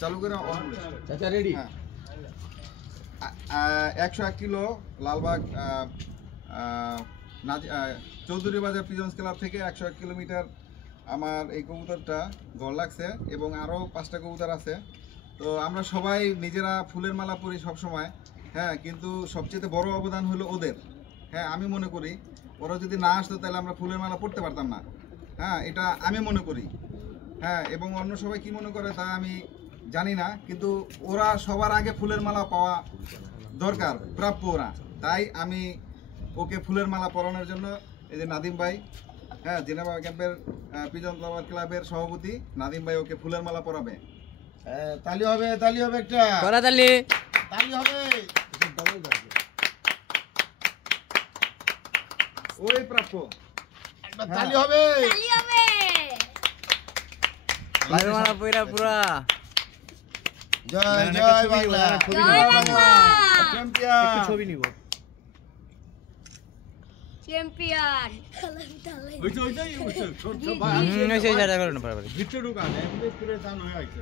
চালু করে চাচা রেডি। 101 কিলো লালবাগ চৌধুরী বাজার পিজন্স ক্লাব থেকে 101 কিলোমিটার আমার এই কবুতরটা ঘর লাগছে এবং আরও 5টা কবুতর আছে। তো আমরা সবাই নিজেরা ফুলের মালা পরি সবসময়, হ্যাঁ, কিন্তু সবচেয়ে বড় অবদান হলো ওদের। হ্যাঁ, আমি মনে করি ওরা যদি না আসতো তাহলে আমরা ফুলের মালা পরতে পারতাম না। হ্যাঁ, এটা আমি মনে করি। হ্যাঁ, এবং অন্য সবাই কি মনে করে তা আমি জানি না, কিন্তু ওরা সবার আগে ফুলের মালা পাওয়া দরকার, প্রাপ্য ওরা। তাই আমি ওকে ফুলের মালা পরানোর জন্য এই যে নাদিম ভাই, হ্যাঁ, জেনেভা ক্যাম্পের পিজন ক্লাবের সভাপতি নাদিম ভাই ওকে ফুলের মালা পরাবে। তালি হবে, তালি হবে, একটা করা তালি, তালি হবে। ওই প্রাপ্য, একটা তালি হবে। তালি হবে। মারা পুরা পুরা জয় জয় বাংলা, জয় বাংলা। চ্যাম্পিয়ন। ছবি নিব। চ্যাম্পিয়ন। ওই যে ছোট ভাই সেই জায়গা করে না পারবে। ভিতরে ঢুকান, এমনি পুরো জান হয়ে আছে।